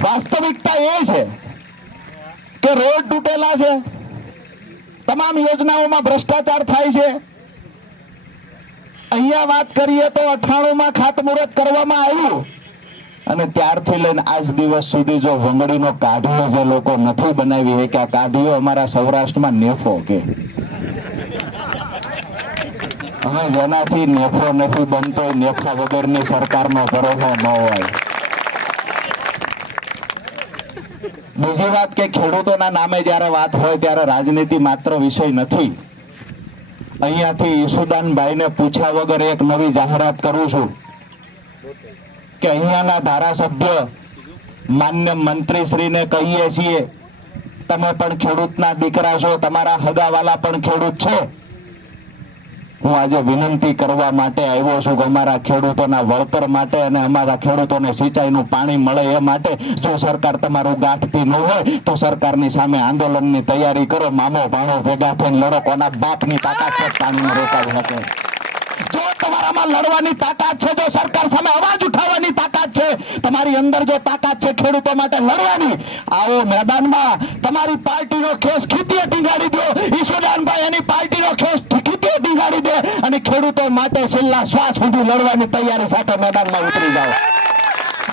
વાસ્તવિકતા એ છે કે રોડ તૂટેલા છે, તમામ યોજનાઓમાં ભ્રષ્ટાચાર થાય છે. અહીંયા વાત કરીએ તો 98 માં ખાતમુહૂર્ત કરવામાં આવ્યું અને ત્યારથી લઈને આજ દિવસ સુધી જો વંગડીનો કાઢીઓ જે લોકો નથી બનાવી કે આ કાઢીઓ અમારા સૌરાષ્ટ્રમાં નેફો કે હવે જેનાથી નેફો નથી બનતો નેફા વગરની સરકારનો ભરોસો ન હોય. બીજી વાત કે ખેડૂતોના નામે જ્યારે વાત હોય ત્યારે રાજનીતિ માત્ર વિષય નથી. અહીંયાથી ઈસુદાનભાઈને પૂછ્યા વગર એક નવી જાહેરાત કરું છું કે અહીંયાના ધારાસભ્ય માન્ય મંત્રીશ્રીને કહીએ છીએ, તમે પણ ખેડૂતના દીકરા છો, તમારા હગાવાલા પણ ખેડૂત છે. હું આજે વિનંતી કરવા માટે આવ્યો છું કે અમારા ખેડૂતોના વળતર માટે અને અમારા ખેડૂતોને સિંચાઈનું પાણી મળે એ માટે જો સરકાર તમારું ગાંઠતી ન હોય તો સરકારની સામે આંદોલનની તૈયારી કરો. મામો ભાણો ભેગા થઈને લડો. કોના બાપની તાકાત છે પાણીને રોકાવી શકે? જો તમારામાં લડવાની તાકાત છે, જો સરકાર સામે અવાજ ઉઠાવવાની તાકાત છે, તમારી અંદર જો તાકાત છે ખેડૂતો માટે લડવાની, આવો મેદાનમાં. તમારી પાર્ટીનો ખેસ ખીતીએ ટીંગાડી દો. ઈશુદાનભાઈ એની પાર્ટીનો ખેસ ખીતીએ ટીંગાડી દે અને ખેડૂતો માટે છેલ્લા શ્વાસ સુધી લડવાની તૈયારી સાથે મેદાનમાં ઉતરી જાઓ.